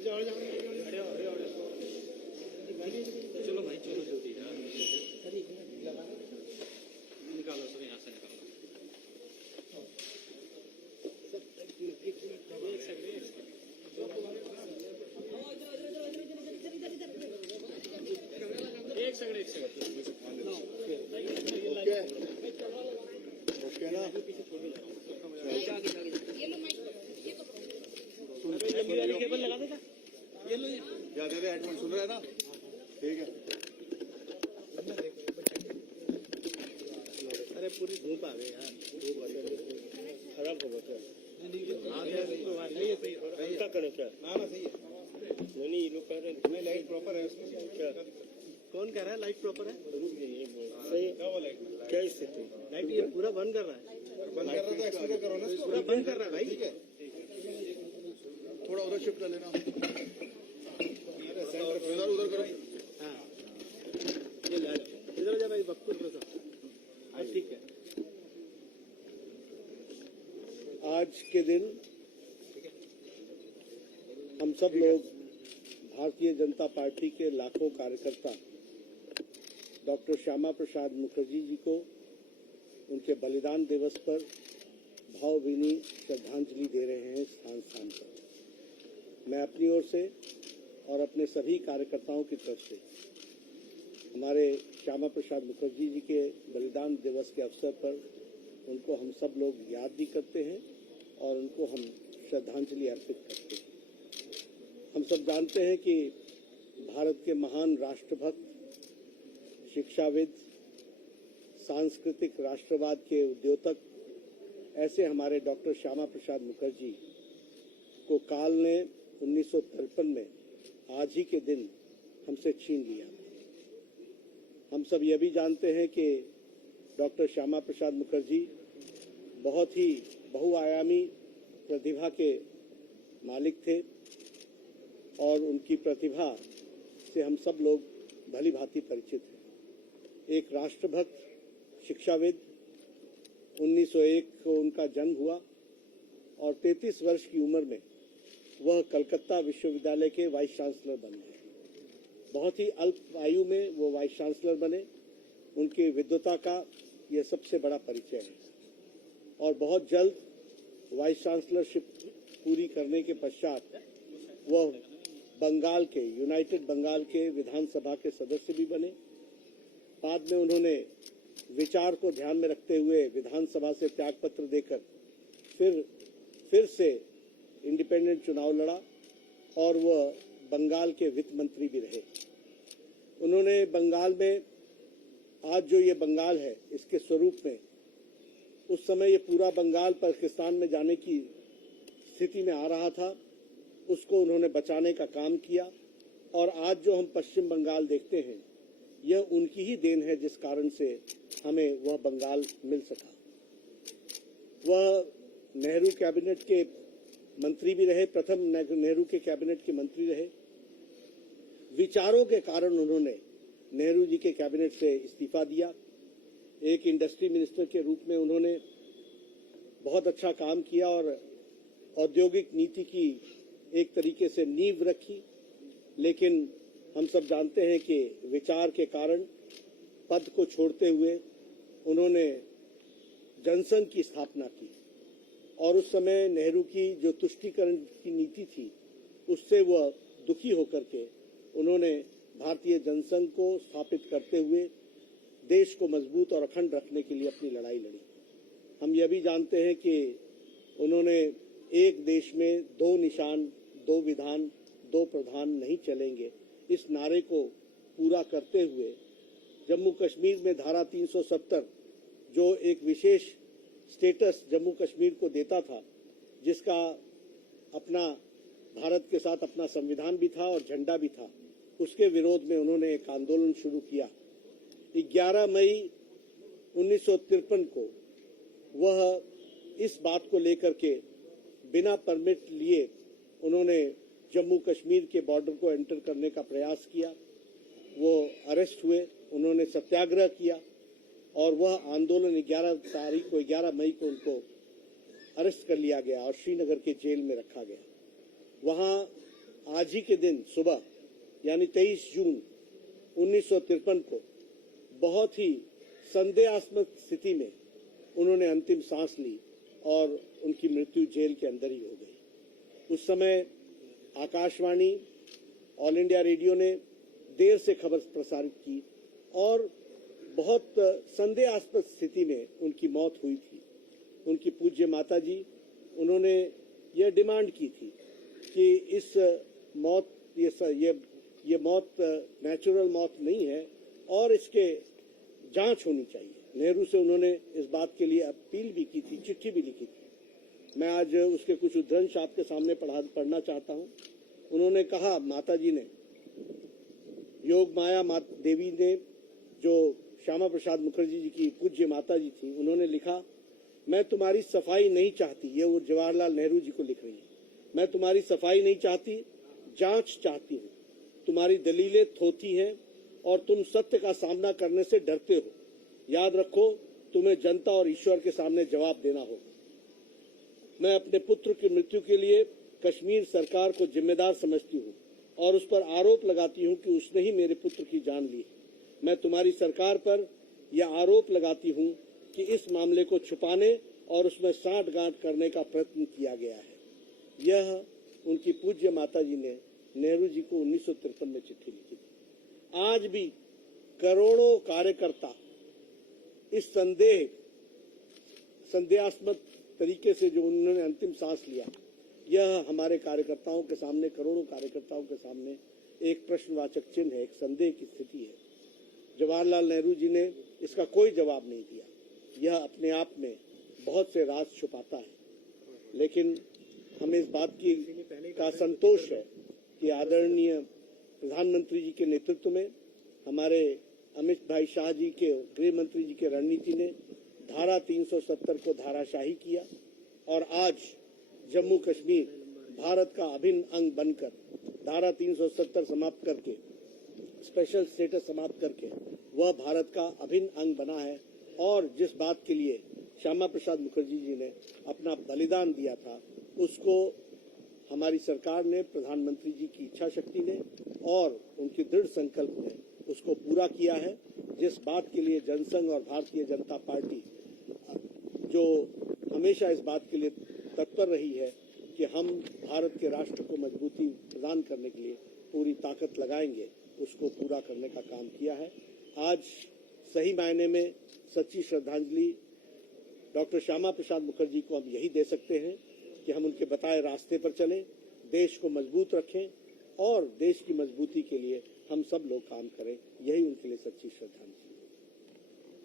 चलो भाई चलो जल्दी यार, निकालो सर, यहाँ से निकालो। एक सेकंड ओके ना, केबल लगा देगा, ये लो क्या दे रहे हेडफोन सुन रहे हैं ना, ठीक है। अरे पूरी धूप आ गई यार, खराब हो गया क्या करें क्या? ना सही है, नहीं लोग कह रहे नहीं लाइट प्रॉपर है उसमें। क्या? कौन कह रहा है लाइट प्रॉपर है? सही क्या वो लाइट क्या स्थिति? लाइट ये पूरा बंद कर रहा है, बंद कर रहा था, एक्सप्लेन करो ना, पूरा बंद कर रहा है भाई। ठीक है, थोड़ा उधर शिफ्ट कर लेना, सेंटर उधर करो। हाँ ये लाइट इधर जा भाई, बक्कुर थोड़ा सा, ठीक है। आज के दिन हम सब लोग भारतीय जनता पार्टी के लाखों कार्यकर्ता डॉक्टर श्यामा प्रसाद मुखर्जी जी को उनके बलिदान दिवस पर भावभीनी श्रद्धांजलि दे रहे हैं स्थान स्थान पर। मैं अपनी ओर से और अपने सभी कार्यकर्ताओं की तरफ से हमारे श्यामा प्रसाद मुखर्जी जी के बलिदान दिवस के अवसर पर उनको हम सब लोग याद भी करते हैं और उनको हम श्रद्धांजलि अर्पित करते हैं। हम सब जानते हैं कि भारत के महान राष्ट्रभक्त, शिक्षाविद, सांस्कृतिक राष्ट्रवाद के उद्योतक ऐसे हमारे डॉक्टर श्यामा प्रसाद मुखर्जी को काल ने 1953 में आज ही के दिन हमसे छीन लिया। हम सब यह भी जानते हैं कि डॉक्टर श्यामा प्रसाद मुखर्जी बहुत ही बहुआयामी प्रतिभा के मालिक थे और उनकी प्रतिभा से हम सब लोग भली भांति परिचित हैं। एक राष्ट्रभक्त, शिक्षाविद, 1901 को उनका जन्म हुआ और 33 वर्ष की उम्र में वह कलकत्ता विश्वविद्यालय के वाइस चांसलर बन गए। बहुत ही अल्प आयु में वो वाइस चांसलर बने। उनकी विद्वता का यह सबसे बड़ा परिचय है और बहुत जल्द वाइस चांसलरशिप पूरी करने के पश्चात वह बंगाल के, यूनाइटेड बंगाल के विधानसभा के सदस्य भी बने। बाद में उन्होंने विचार को ध्यान में रखते हुए विधानसभा से त्यागपत्र देकर फिर से इंडिपेंडेंट चुनाव लड़ा और वह बंगाल के वित्त मंत्री भी रहे। उन्होंने बंगाल में, आज जो ये बंगाल है इसके स्वरूप में, उस समय ये पूरा बंगाल पाकिस्तान में जाने की स्थिति में आ रहा था, उसको उन्होंने बचाने का काम किया और आज जो हम पश्चिम बंगाल देखते हैं यह उनकी ही देन है जिस कारण से हमें वह बंगाल मिल सका। वह नेहरू कैबिनेट के मंत्री भी रहे, प्रथम नेहरू के कैबिनेट के मंत्री रहे। विचारों के कारण उन्होंने नेहरू जी के कैबिनेट से इस्तीफा दिया। एक इंडस्ट्री मिनिस्टर के रूप में उन्होंने बहुत अच्छा काम किया और औद्योगिक नीति की एक तरीके से नींव रखी, लेकिन हम सब जानते हैं कि विचार के कारण पद को छोड़ते हुए उन्होंने जनसंघ की स्थापना की और उस समय नेहरू की जो तुष्टीकरण की नीति थी उससे वह दुखी होकर के उन्होंने भारतीय जनसंघ को स्थापित करते हुए देश को मजबूत और अखंड रखने के लिए अपनी लड़ाई लड़ी। हम यह भी जानते हैं कि उन्होंने एक देश में दो निशान, दो विधान, दो प्रधान नहीं चलेंगे, इस नारे को पूरा करते हुए जम्मू कश्मीर में धारा 370 जो एक विशेष स्टेटस जम्मू कश्मीर को देता था, जिसका अपना भारत के साथ अपना संविधान भी था और झंडा भी था, उसके विरोध में उन्होंने एक आंदोलन शुरू किया। 11 मई 1953 को वह इस बात को लेकर के बिना परमिट लिए उन्होंने जम्मू कश्मीर के बॉर्डर को एंटर करने का प्रयास किया। वो अरेस्ट हुए, उन्होंने सत्याग्रह किया और वह आंदोलन 11 मई को उनको अरेस्ट कर लिया गया और श्रीनगर के जेल में रखा गया। वहां आज ही के दिन सुबह यानी 23 जून 1953 को बहुत ही संदेहास्पद स्थिति में उन्होंने अंतिम सांस ली और उनकी मृत्यु जेल के अंदर ही हो गई। उस समय आकाशवाणी, ऑल इंडिया रेडियो ने देर से खबर प्रसारित की और बहुत संदेहास्पद स्थिति में उनकी मौत हुई थी। उनकी पूज्य माताजी, उन्होंने यह डिमांड की थी कि इस मौत ये मौत नेचुरल मौत नहीं है और इसके जांच होनी चाहिए। नेहरू से उन्होंने इस बात के लिए अपील भी की थी, चिट्ठी भी लिखी थी। मैं आज उसके कुछ उद्धृंश आपके सामने पढ़ना चाहता हूं। उन्होंने कहा, माताजी ने, योग माया देवी ने, जो श्यामा प्रसाद मुखर्जी जी की पूज्य माताजी थी, उन्होंने लिखा, मैं तुम्हारी सफाई नहीं चाहती। ये वो जवाहरलाल नेहरू जी को लिख रही है। मैं तुम्हारी सफाई नहीं चाहती, जांच चाहती हूँ। तुम्हारी दलीलें थोथी हैं और तुम सत्य का सामना करने से डरते हो। याद रखो, तुम्हें जनता और ईश्वर के सामने जवाब देना होगा। मैं अपने पुत्र की मृत्यु के लिए कश्मीर सरकार को जिम्मेदार समझती हूँ और उस पर आरोप लगाती हूँ कि उसने ही मेरे पुत्र की जान ली है। मैं तुम्हारी सरकार पर यह आरोप लगाती हूँ कि इस मामले को छुपाने और उसमें साठगांठ करने का प्रयत्न किया गया है। यह उनकी पूज्य माताजी ने नेहरू जी को 1953 में चिट्ठी लिखी थी। आज भी करोड़ों कार्यकर्ता इस संदेहास्पद तरीके से जो उन्होंने अंतिम सांस लिया, यह हमारे कार्यकर्ताओं के सामने, करोड़ों कार्यकर्ताओं के सामने एक प्रश्नवाचक चिन्ह है, एक संदेह की स्थिति है। जवाहरलाल नेहरू जी ने इसका कोई जवाब नहीं दिया। यह अपने आप में बहुत से राज छुपाता है, लेकिन हमें इस बात का संतोष है कि आदरणीय प्रधानमंत्री जी के नेतृत्व में हमारे अमित भाई शाह जी के, गृह मंत्री जी के रणनीति ने धारा 370 को धाराशाही किया और आज जम्मू कश्मीर भारत का अभिन्न अंग बनकर धारा 370 समाप्त करके, स्पेशल स्टेटस समाप्त करके वह भारत का अभिन्न अंग बना है। और जिस बात के लिए श्यामा प्रसाद मुखर्जी जी ने अपना बलिदान दिया था, उसको हमारी सरकार ने, प्रधानमंत्री जी की इच्छा शक्ति ने और उनकी दृढ़ संकल्प ने उसको पूरा किया है। जिस बात के लिए जनसंघ और भारतीय जनता पार्टी जो हमेशा इस बात के लिए तत्पर रही है कि हम भारत के राष्ट्र को मजबूती प्रदान करने के लिए पूरी ताकत लगाएंगे, उसको पूरा करने का काम किया है। आज सही मायने में सच्ची श्रद्धांजलि डॉक्टर श्यामा प्रसाद मुखर्जी को हम यही दे सकते हैं कि हम उनके बताए रास्ते पर चलें, देश को मजबूत रखें और देश की मजबूती के लिए हम सब लोग काम करें। यही उनके लिए सच्ची श्रद्धांजलि।